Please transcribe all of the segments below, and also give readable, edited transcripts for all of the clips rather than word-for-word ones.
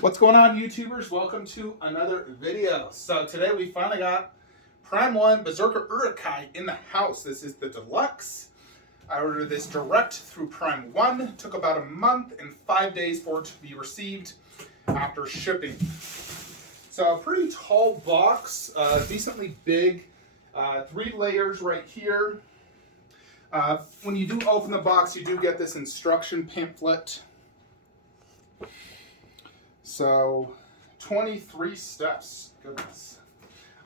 What's going on, YouTubers? Welcome to another video. So today we finally got Prime 1 Berserker Uruk-Hai in the house. This is the deluxe. I ordered this direct through Prime 1. It took about a month and 5 days for it to be received after shipping. So a pretty tall box, decently big, 3 layers right here. When you do open the box, you do get this instruction pamphlet. So, 23 steps. Goodness.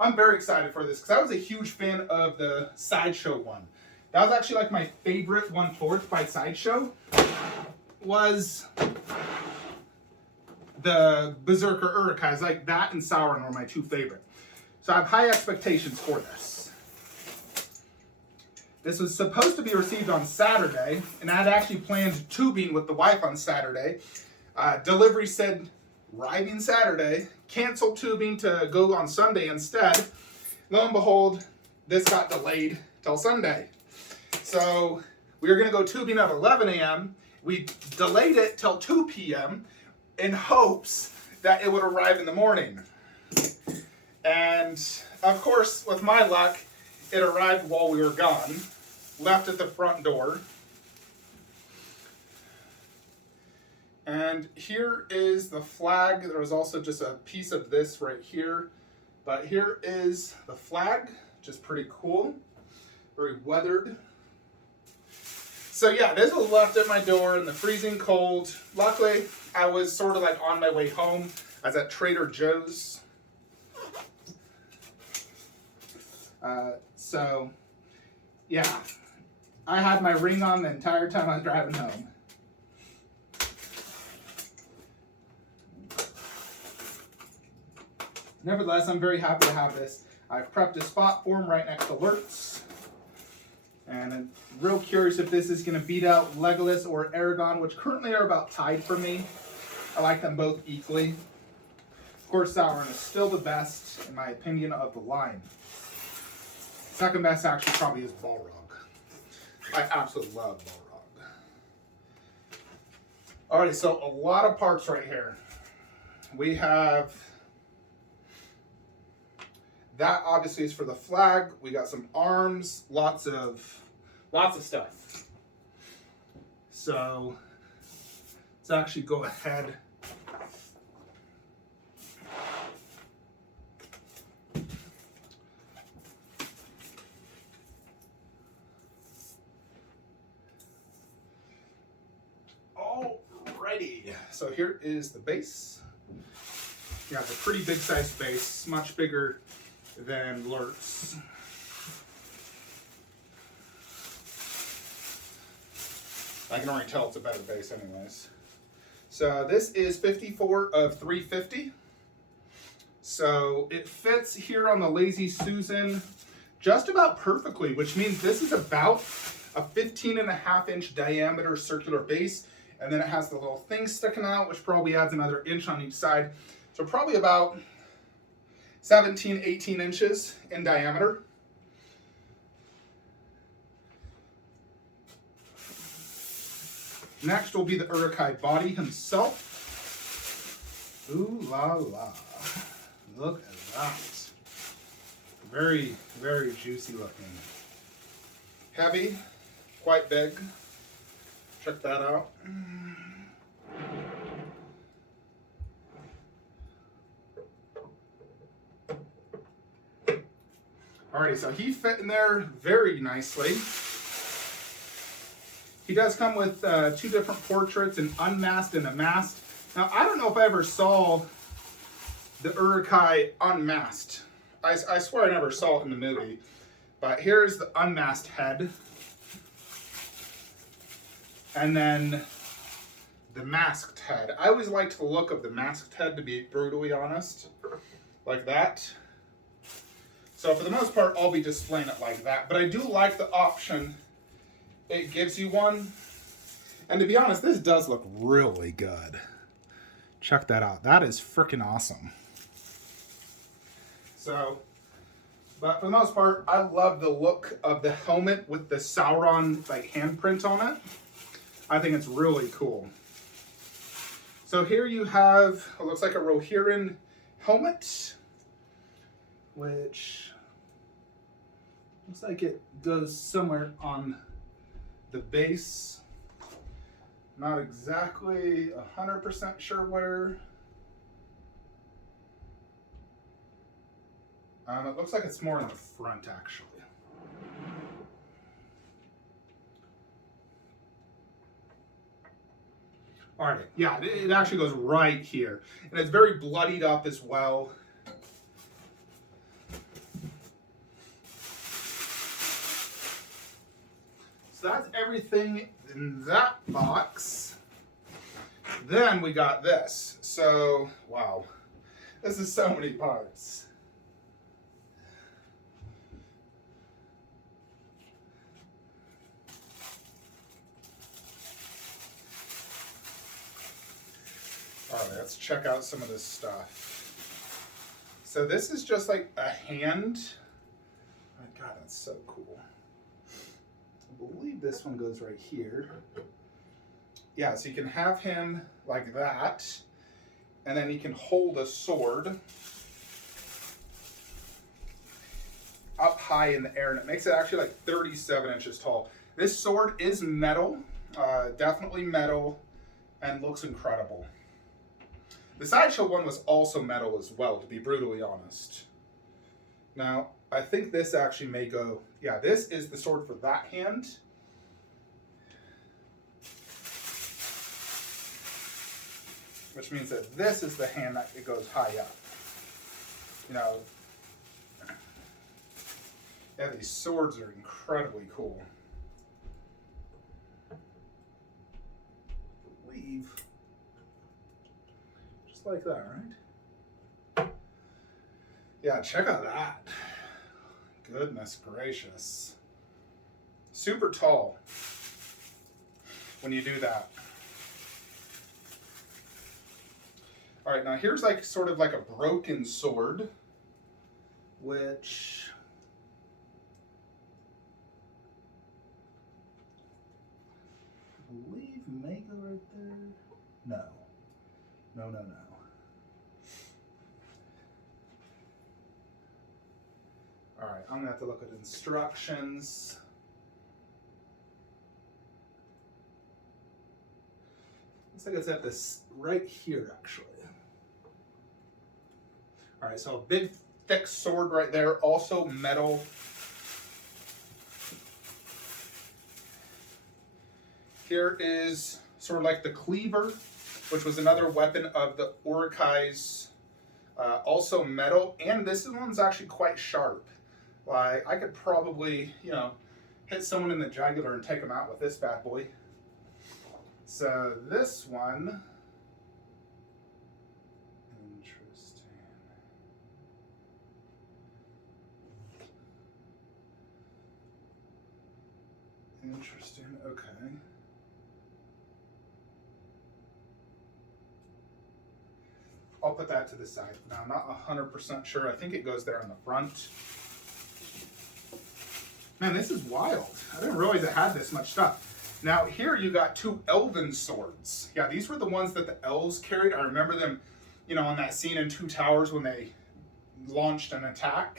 I'm very excited for this because I was a huge fan of the Sideshow one. That was actually like my favorite 1/4 by Sideshow. Was the Berserker Uruk-Hai. Like that and Sauron were my 2 favorite. So I have high expectations for this. This was supposed to be received on Saturday, and I had actually planned tubing with the wife on Saturday. Delivery said arriving Saturday, canceled tubing to go on Sunday instead. Lo and behold, this got delayed till Sunday. So we were going to go tubing at 11 a.m. We delayed it till 2 p.m. in hopes that it would arrive in the morning. And of course, with my luck, it arrived while we were gone, left at the front door. And here is the flag. There was also just a piece of this right here. But here is the flag, which is pretty cool. Very weathered. So yeah, this was left at my door in the freezing cold. Luckily, I was sort of like on my way home. I was at Trader Joe's. So yeah, I had my ring on the entire time I was driving home. Nevertheless, I'm very happy to have this. I've prepped a spot for him right next to Lurtz. And I'm real curious if this is going to beat out Legolas or Aragorn, which currently are about tied for me. I like them both equally. Of course, Sauron is still the best, in my opinion, of the line. Second best actually probably is Balrog. I absolutely love Balrog. Alright, so a lot of parts right here. We have... that obviously is for the flag. We got some arms, lots of stuff. So let's actually go ahead. Alrighty. So here is the base. You got the pretty big sized base, much bigger than Lurtz. I can already tell it's a better base anyways. So this is 54 of 350. So it fits here on the Lazy Susan just about perfectly, which means this is about a 15.5-inch diameter circular base. And then it has the little thing sticking out, which probably adds another inch on each side. So probably about 17, 18 inches in diameter. Next will be the Uruk-Hai body himself. Ooh la la. Look at that. Very, very juicy looking. Heavy, quite big. Check that out. Alrighty, so he fit in there very nicely. He does come with 2 different portraits, an unmasked and a masked. Now, I don't know if I ever saw the Uruk-Hai unmasked. I swear I never saw it in the movie. But here's the unmasked head. And then the masked head. I always liked the look of the masked head, to be brutally honest. Like that. So for the most part, I'll be displaying it like that. But I do like the option it gives you one. And to be honest, this does look really good. Check that out. That is freaking awesome. So, but for the most part, I love the look of the helmet with the Sauron like handprint on it. I think it's really cool. So here you have, it looks like a Rohirrim helmet, which looks like it goes somewhere on the base. Not exactly 100% sure where. It looks like it's more in the front, actually. All right, yeah, it actually goes right here. And it's very bloodied up as well. So that's everything in that box. Then we got this. So, wow, this is so many parts. All right, let's check out some of this stuff. So this is just like a hand. Oh my God, that's so cool. I believe this one goes right here. Yeah, so you can have him like that, and then he can hold a sword up high in the air, and it makes it actually like 37 inches tall. This sword is metal, definitely metal, and looks incredible. The sideshow one was also metal as well, to be brutally honest. Now, I think this actually may go, yeah, this is the sword for that hand. Which means that this is the hand that it goes high up. You know, yeah, these swords are incredibly cool. I believe. Just like that, right? Yeah, check out that. Goodness gracious. Super tall when you do that. All right, now here's like sort of like a broken sword, which I believe may go right there. No. No. All right, I'm gonna have to look at instructions. Looks like it's at this right here, actually. All right, so a big, thick sword right there, also metal. Here is sort of like the cleaver, which was another weapon of the Uruk-Hai's, also metal, and this one's actually quite sharp. Like, I could probably, you know, hit someone in the jugular and take them out with this bad boy. So this one, interesting, okay. I'll put that to the side. Now, I'm not 100% sure. I think it goes there in the front. Man, this is wild. I didn't realize it had this much stuff. Now, here you got two elven swords. Yeah, these were the ones that the elves carried. I remember them, you know, on that scene in Two Towers when they launched an attack.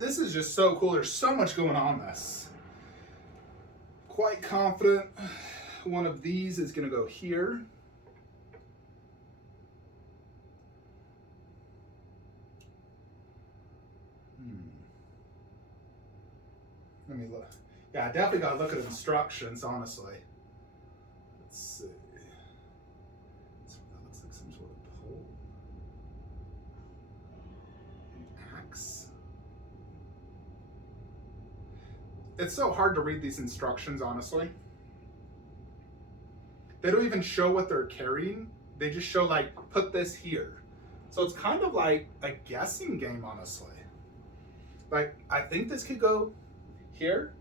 This is just so cool. There's so much going on in this. Quite confident one of these is going to go here. Let me look. Yeah, I definitely got to look at instructions, honestly. Let's see. That looks like some sort of pole. An axe. It's so hard to read these instructions, honestly. They don't even show what they're carrying. They just show, like, put this here. So it's kind of like a guessing game, honestly. Like, I think this could go here.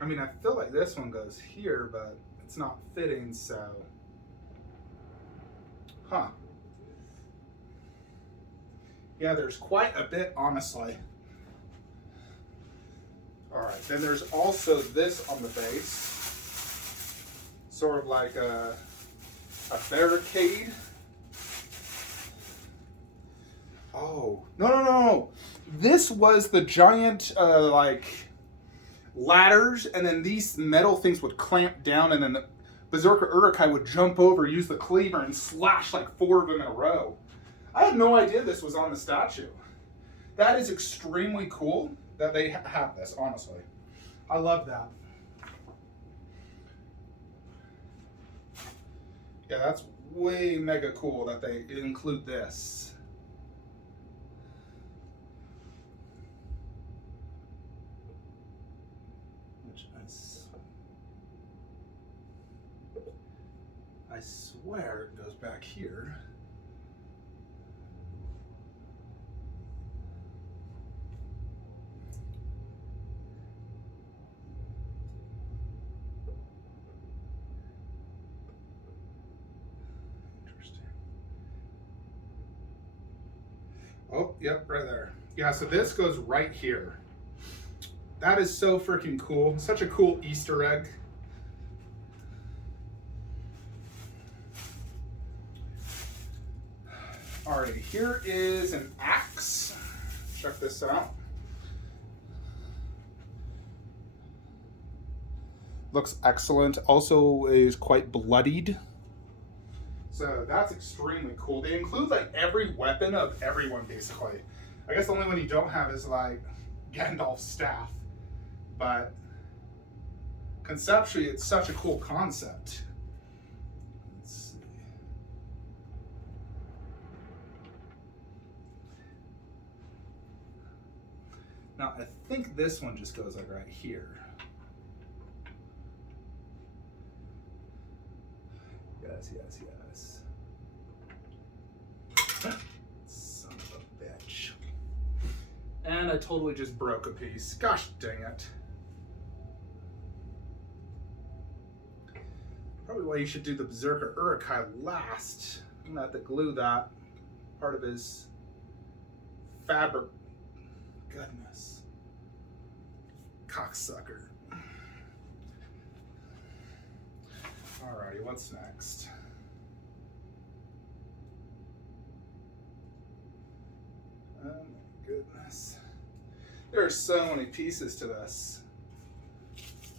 I mean, I feel like this one goes here, but it's not fitting, so. Huh. Yeah, there's quite a bit, honestly. All right, then there's also this on the base. Sort of like a barricade. Oh, no. This was the giant, like, ladders, and then these metal things would clamp down, and then the Berserker Uruk-Hai would jump over, use the cleaver, and slash like 4 of them in a row. I had no idea this was on the statue. That is extremely cool that they have this, honestly. I love that. Yeah, that's way mega cool that they include this. I swear it goes back here. Interesting. Oh, yep, right there. Yeah, so this goes right here. That is so freaking cool. Such a cool Easter egg. Alright, here is an axe. Check this out. Looks excellent. Also is quite bloodied. So that's extremely cool. They include like every weapon of everyone basically. I guess the only one you don't have is like Gandalf's staff. But conceptually it's such a cool concept. Now, I think this one just goes like right here. Yes. Son of a bitch. And I totally just broke a piece. Gosh dang it. Probably why you should do the Berserker Uruk-Hai last. I'm gonna have to glue that part of his fabric. Goodness. Cocksucker. Alrighty, what's next? Oh my goodness. There are so many pieces to this.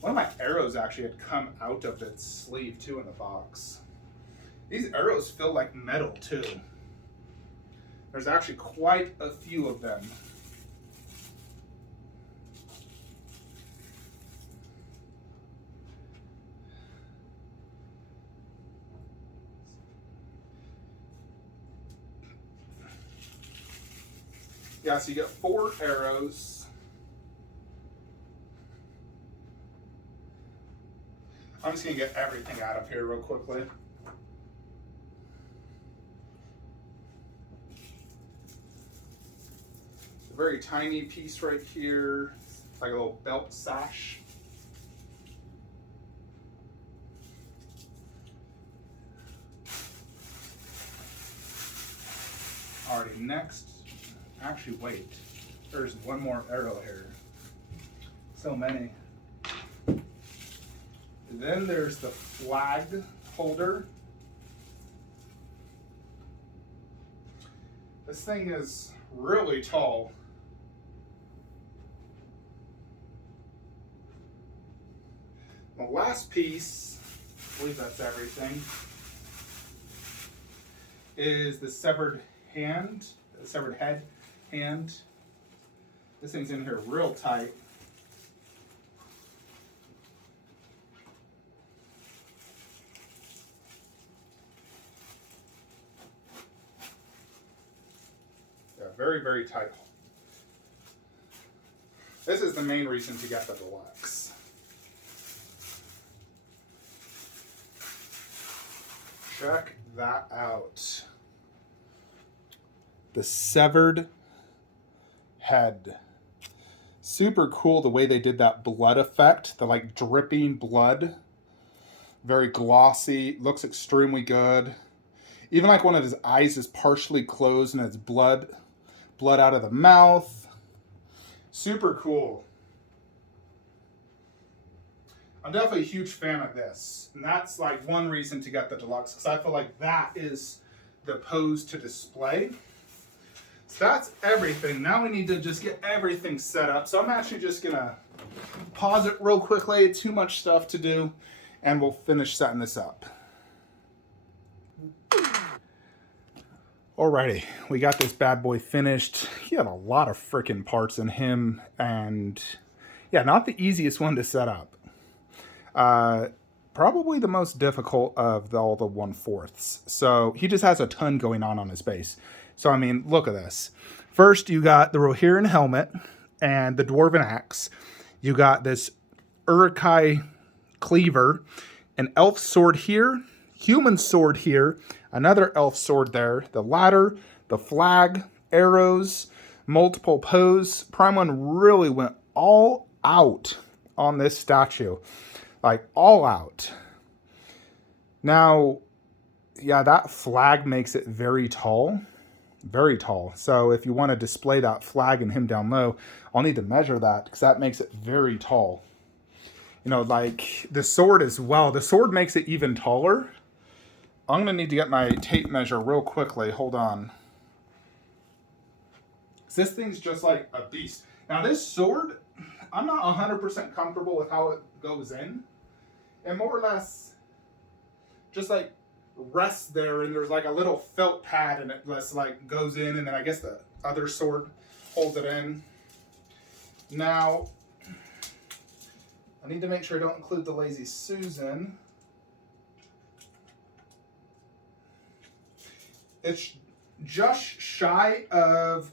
One of my arrows actually had come out of its sleeve too in the box. These arrows feel like metal too. There's actually quite a few of them. Yeah, so you get 4 arrows. I'm just gonna get everything out of here real quickly. A very tiny piece right here. It's like a little belt sash. Alrighty, next. Actually, wait. There's one more arrow here. So many. Then there's the flag holder. This thing is really tall. The last piece, I believe that's everything, is the severed hand, the severed head hand. This thing's in here real tight. Yeah, very, very tight. This is the main reason to get the deluxe. Check that out. The severed head. Super cool the way they did that blood effect. The like dripping blood. Very glossy. Looks extremely good. Even like one of his eyes is partially closed and it's blood blood out of the mouth. Super cool. I'm definitely a huge fan of this. And that's like one reason to get the deluxe, because I feel like that is the pose to display. So that's everything. Now we need to just get everything set up. So I'm actually just gonna pause it real quickly. Too much stuff to do, and we'll finish setting this up. Alrighty, we got this bad boy finished. He had a lot of freaking parts in him, and yeah, not the easiest one to set up. Probably the most difficult of all the 1/4. So he just has a ton going on his base. So I mean, look at this. First, you got the Rohirrim helmet and the Dwarven axe. You got this Uruk-Hai cleaver, an elf sword here, human sword here, another elf sword there, the ladder, the flag, arrows, multiple pose. Prime One really went all out on this statue. Like, all out. Now, yeah, that flag makes it very tall. Very tall. So if you want to display that flag and him down low, I'll need to measure that, because that makes it very tall. You know, like the sword as well. The sword makes it even taller. I'm going to need to get my tape measure real quickly. Hold on. This thing's just like a beast. Now this sword, I'm not 100% comfortable with how it goes in. And more or less just like rests there, and there's like a little felt pad, and it just like goes in, and then I guess the other sword holds it in. Now, I need to make sure I don't include the Lazy Susan. It's just shy of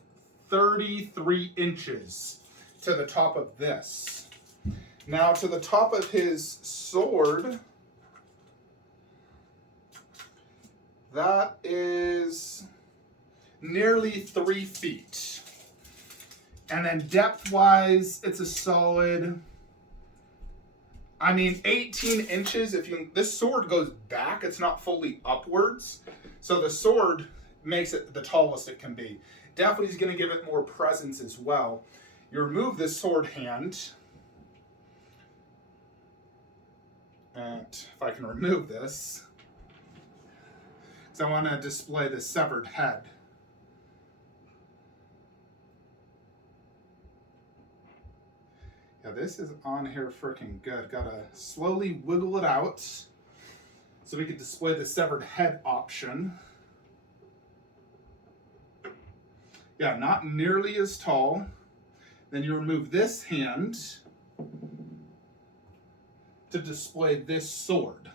33 inches to the top of this. Now, to the top of his sword, that is nearly 3 feet. And then depth-wise, it's a solid, I mean, 18 inches. This sword goes back, it's not fully upwards. So the sword makes it the tallest it can be. Definitely is going to give it more presence as well. You remove this sword hand. And if I can remove this, so I want to display the severed head. Yeah, this is on here freaking good. Gotta slowly wiggle it out so we can display the severed head option. Yeah, not nearly as tall. Then you remove this hand to display this sword.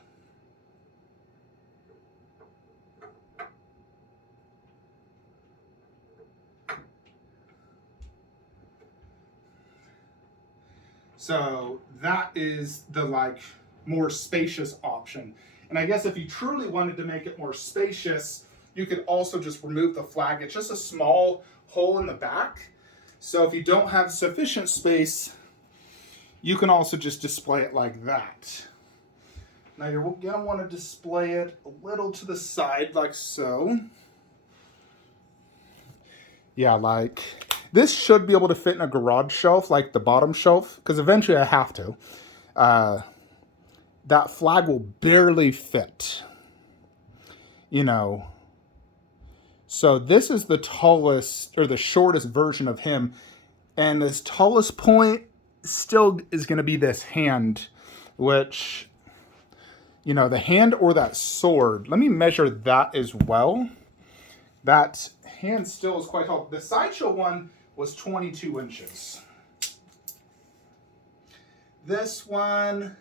So that is the like more spacious option. And I guess if you truly wanted to make it more spacious, you could also just remove the flag. It's just a small hole in the back. So if you don't have sufficient space, you can also just display it like that. Now you're gonna want to display it a little to the side like so. Yeah, like this should be able to fit in a garage shelf, like the bottom shelf, because eventually I have to. That flag will barely fit, you know. So this is the tallest, or the shortest version of him. And this tallest point still is going to be this hand, which, you know, the hand or that sword. Let me measure that as well. That hand still is quite tall. The sideshow one was 22 inches. This one,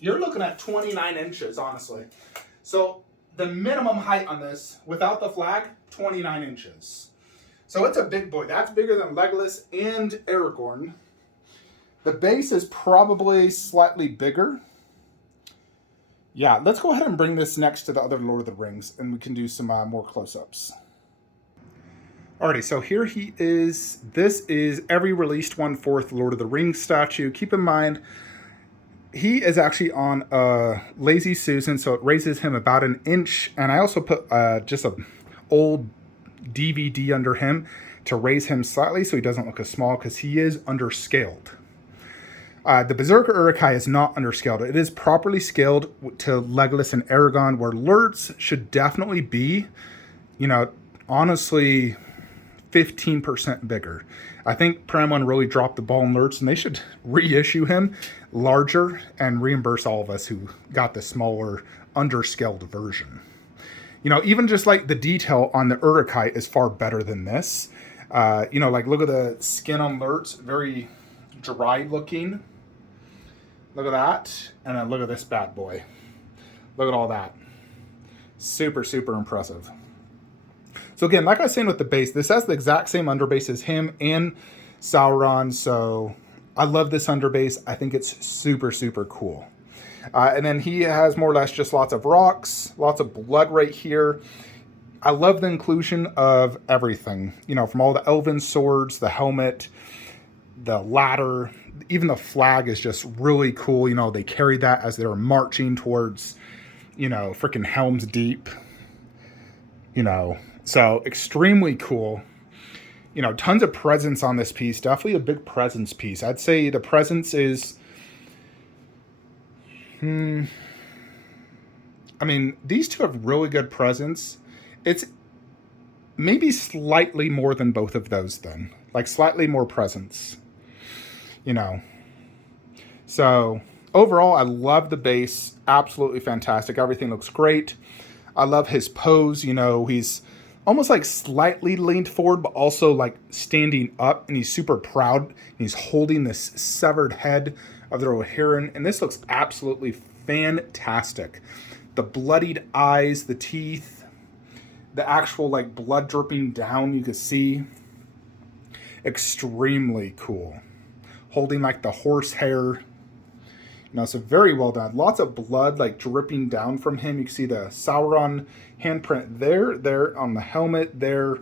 you're looking at 29 inches, honestly. So the minimum height on this, without the flag, 29 inches. So it's a big boy. That's bigger than Legolas and Aragorn. The base is probably slightly bigger. Yeah, let's go ahead and bring this next to the other Lord of the Rings, and we can do some more close-ups. Alrighty, so here he is. This is every released 1/4 Lord of the Rings statue. Keep in mind, he is actually on a Lazy Susan, so it raises him about an inch. And I also put just a old DVD under him to raise him slightly so he doesn't look as small, because he is underscaled. The Berserker Uruk-Hai is not underscaled. It is properly scaled to Legolas and Aragorn, where Lurtz should definitely be, you know, honestly, 15% bigger. I think Paramount really dropped the ball in Lurtz, and they should reissue him larger and reimburse all of us who got the smaller, underscaled version. You know, even just like the detail on the Uruk-Hai is far better than this. You know, like look at the skin on Lurtz, very dry looking. Look at that. And then look at this bad boy. Look at all that. Super, super impressive. So again, like I was saying with the base, this has the exact same underbase as him and Sauron. So I love this underbase. I think it's super, super cool. And then he has more or less just lots of rocks, lots of blood right here. I love the inclusion of everything, you know, from all the elven swords, the helmet, the ladder, even the flag is just really cool. You know, they carried that as they were marching towards, you know, freaking Helm's Deep, you know, so extremely cool. You know, tons of presence on this piece. Definitely a big presence piece. I'd say the presence is, I mean, these two have really good presence. It's maybe slightly more than both of those then. Like slightly more presence, you know. So overall, I love the base. Absolutely fantastic. Everything looks great. I love his pose. You know, he's almost like slightly leaned forward, but also like standing up, and he's super proud. He's holding this severed head of the Rohirrim, and this looks absolutely fantastic. The bloodied eyes, the teeth, the actual like blood dripping down, you can see. Extremely cool. Holding like the horsehair. You know, so very well done. Lots of blood like dripping down from him. You can see the Sauron handprint there on the helmet, there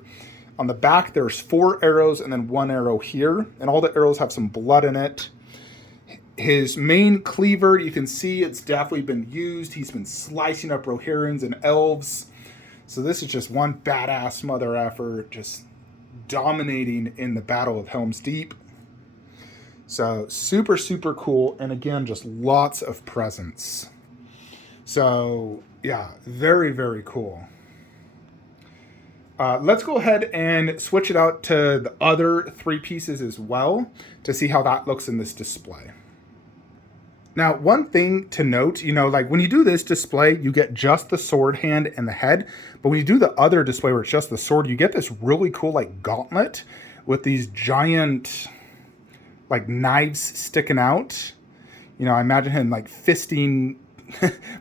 on the back. There's 4 arrows and then 1 arrow here, and all the arrows have some blood in it. His main cleaver, you can see it's definitely been used. He's been slicing up Rohirrims and elves. So this is just one badass mother effer, just dominating in the Battle of Helm's Deep. So super, super cool. And again, just lots of presence. So yeah, very, very cool. Let's go ahead and switch it out to the other 3 pieces as well to see how that looks in this display. Now, one thing to note, you know, like when you do this display, you get just the sword hand and the head. But when you do the other display where it's just the sword, you get this really cool like gauntlet with these giant like knives sticking out. You know, I imagine him like fisting,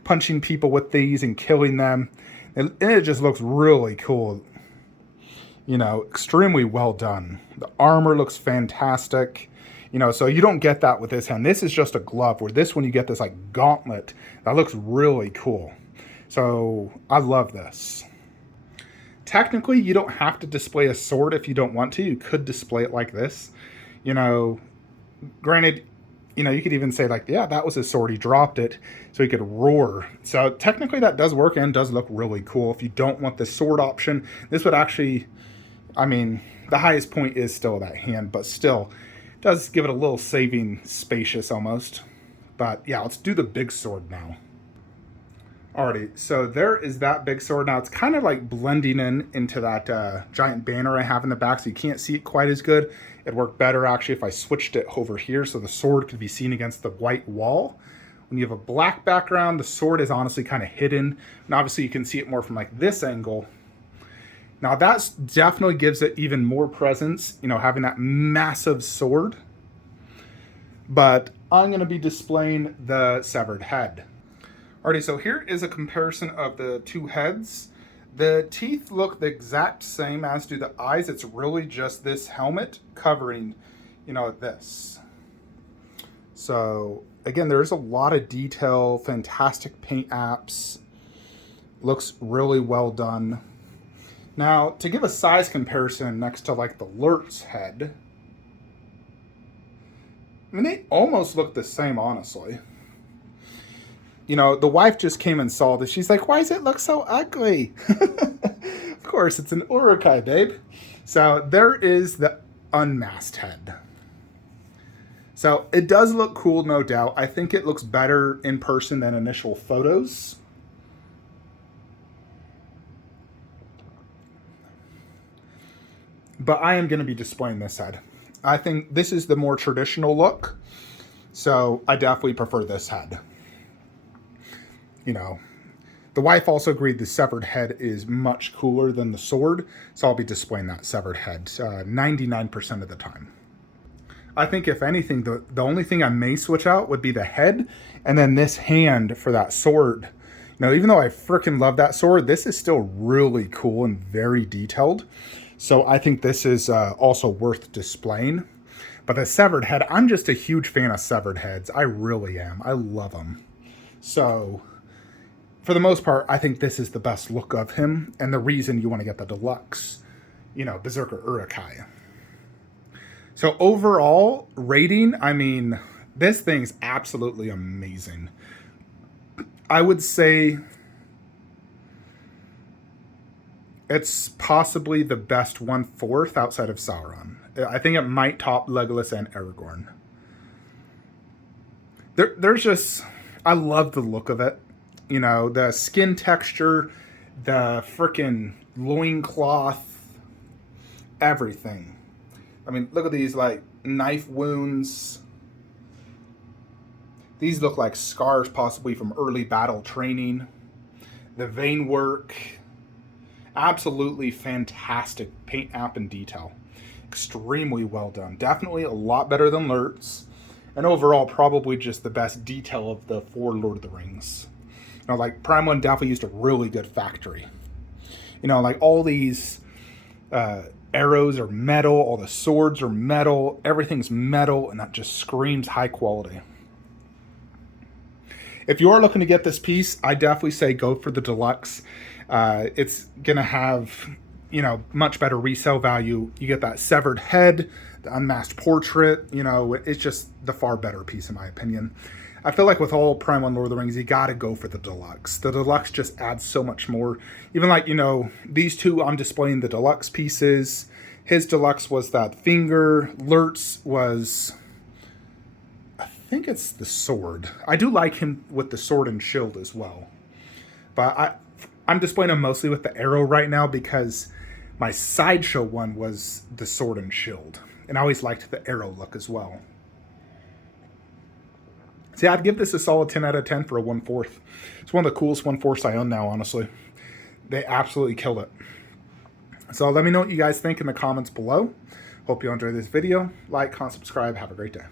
punching people with these and killing them. And it just looks really cool. You know, extremely well done. The armor looks fantastic. You know, so you don't get that with this hand. This is just a glove, where this one you get this like gauntlet. That looks really cool. So I love this. Technically, you don't have to display a sword if you don't want to. You could display it like this. You know, granted, you know, you could even say like, yeah, that was his sword. He dropped it so he could roar. So technically that does work and does look really cool. If you don't want the sword option, this would actually, I mean, the highest point is still that hand, but still does give it a little saving spacious almost. But yeah, let's do the big sword now. Alrighty, so there is that big sword. Now it's kind of like blending into that giant banner I have in the back, so you can't see it quite as good. It'd work better actually if I switched it over here so the sword could be seen against the white wall. When you have a black background, the sword is honestly kind of hidden. And obviously you can see it more from like this angle. Now that definitely gives it even more presence, you know, having that massive sword. But I'm going to be displaying the severed head. Alrighty, so here is a comparison of the 2 heads. The teeth look the exact same as do the eyes. It's really just this helmet covering, you know, this. So again, there's a lot of detail, fantastic paint apps. Looks really well done. Now, to give a size comparison next to like the Lurtz head, I mean, they almost look the same, honestly. You know, the wife just came and saw this. She's like, why does it look so ugly? Of course, it's an Uruk-Hai, babe. So there is the unmasked head. So it does look cool, no doubt. I think it looks better in person than initial photos. But I am going to be displaying this head. I think this is the more traditional look. So I definitely prefer this head. You know, the wife also agreed the severed head is much cooler than the sword. So I'll be displaying that severed head 99% of the time. I think if anything, the only thing I may switch out would be the head and then this hand for that sword. Now, even though I freaking love that sword, this is still really cool and very detailed. So I think this is also worth displaying. But the severed head, I'm just a huge fan of severed heads. I really am. I love them. So for the most part, I think this is the best look of him. And the reason you want to get the deluxe, you know, Berserker Uruk-Hai. So overall rating, I mean, this thing's absolutely amazing. I would say it's possibly the best 1/4 outside of Sauron. I think it might top Legolas and Aragorn. There's just, I love the look of it. You know, the skin texture, the freaking loincloth, everything. I mean, look at these, like, knife wounds. These look like scars possibly from early battle training. The vein work. Absolutely fantastic paint app and detail. Extremely well done. Definitely a lot better than Lurtz. And overall, probably just the best detail of the 4 Lord of the Rings. You know, like, Prime 1 definitely used a really good factory. You know, like, all these arrows are metal, all the swords are metal, everything's metal, and that just screams high quality. If you are looking to get this piece, I definitely say go for the deluxe. It's gonna have, you know, much better resale value. You get that severed head, the unmasked portrait, you know, it's just the far better piece in my opinion. I feel like with all Prime 1 Lord of the Rings, you gotta go for the deluxe. The deluxe just adds so much more. Even like, you know, these two, I'm displaying the deluxe pieces. His deluxe was that finger. Lurtz was, I think it's the sword. I do like him with the sword and shield as well. But I'm displaying him mostly with the arrow right now because my sideshow one was the sword and shield. And I always liked the arrow look as well. See, I'd give this a solid 10 out of 10 for a 1/4. It's one of the coolest 1/4s I own now, honestly. They absolutely killed it. So let me know what you guys think in the comments below. Hope you enjoyed this video. Like, comment, subscribe. Have a great day.